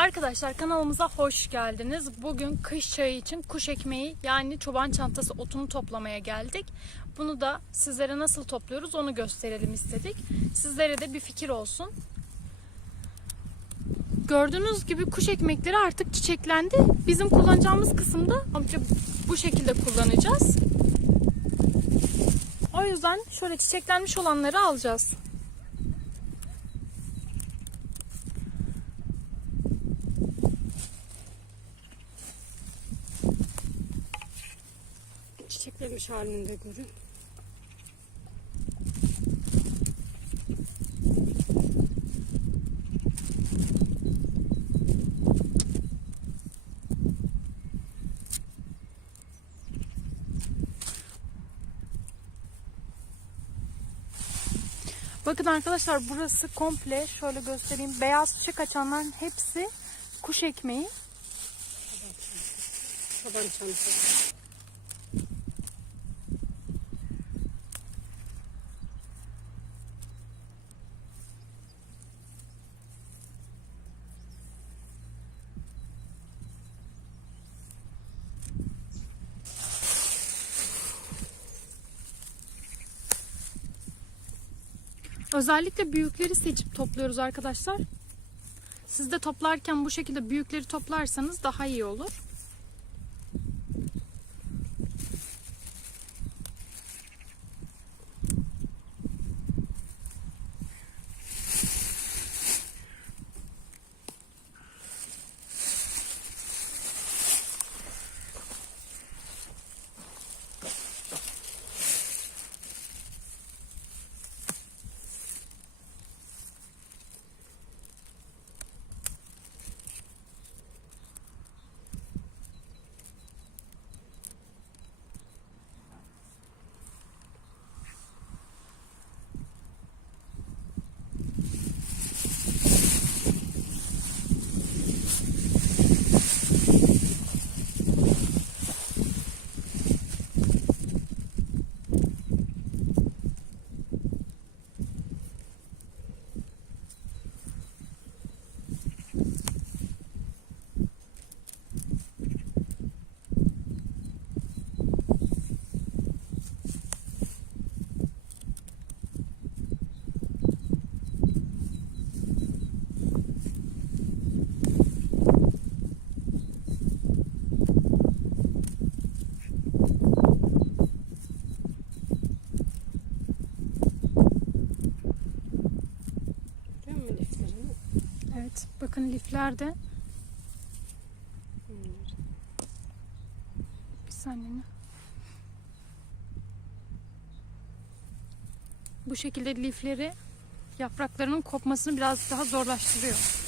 Arkadaşlar kanalımıza hoş geldiniz. Bugün kış çayı için kuş ekmeği yani çoban çantası otunu toplamaya geldik. Bunu da sizlere nasıl topluyoruz onu gösterelim istedik. Sizlere de bir fikir olsun. Gördüğünüz gibi kuş ekmekleri artık çiçeklendi. Bizim kullanacağımız kısımda amca bu şekilde kullanacağız. O yüzden şöyle çiçeklenmiş olanları alacağız. Çiçeklenmiş halini de görün. Bakın arkadaşlar burası komple şöyle göstereyim. Beyaz çiçek açanların hepsi kuş ekmeği. Taban çantası. Özellikle büyükleri seçip topluyoruz arkadaşlar. Siz de toplarken bu şekilde büyükleri toplarsanız daha iyi olur. Bakın liflerde bir saniye. Bu şekilde lifleri yapraklarının kopmasını biraz daha zorlaştırıyor.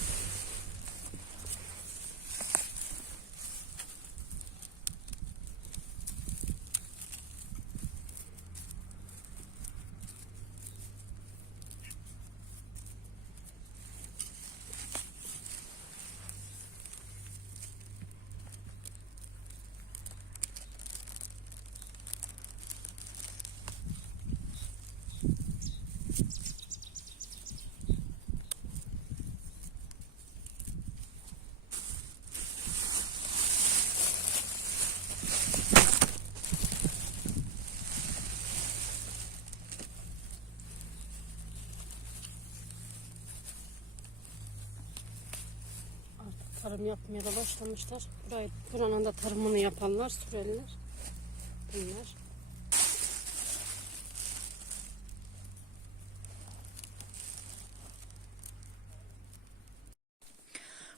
Artık tarım yapmaya da başlamışlar. Burayı, buranın da tarımını yapanlar, süreliler. Bunlar.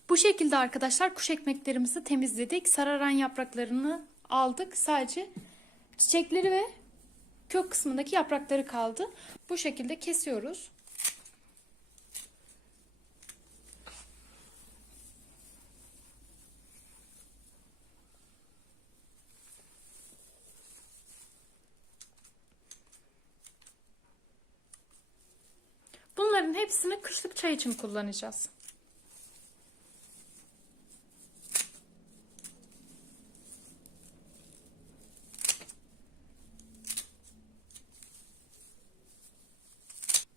Bu şekilde arkadaşlar kuş ekmeklerimizi temizledik. Sararan yapraklarını aldık. Sadece çiçekleri ve kök kısmındaki yaprakları kaldı. Bu şekilde kesiyoruz. Bunların hepsini kışlık çay için kullanacağız.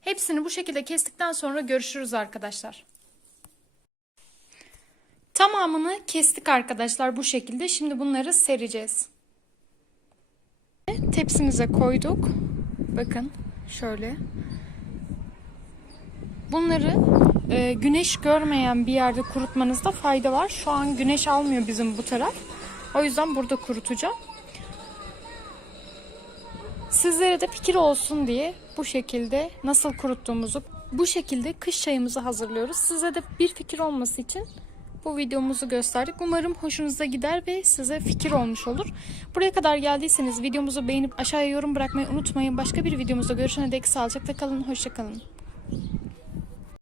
Hepsini bu şekilde kestikten sonra görüşürüz arkadaşlar. Tamamını kestik arkadaşlar bu şekilde. Şimdi bunları sereceğiz. Tepsimize koyduk. Bakın şöyle. Bunları e, güneş görmeyen bir yerde kurutmanızda fayda var. Şu an güneş almıyor bizim bu taraf. O yüzden burada kurutacağım. Sizlere de fikir olsun diye bu şekilde nasıl kuruttuğumuzu bu şekilde kış çayımızı hazırlıyoruz. Size de bir fikir olması için bu videomuzu gösterdik. Umarım hoşunuza gider ve size fikir olmuş olur. Buraya kadar geldiyseniz videomuzu beğenip aşağıya yorum bırakmayı unutmayın. Başka bir videomuzda görüşene dek sağlıcakla kalın. Hoşçakalın.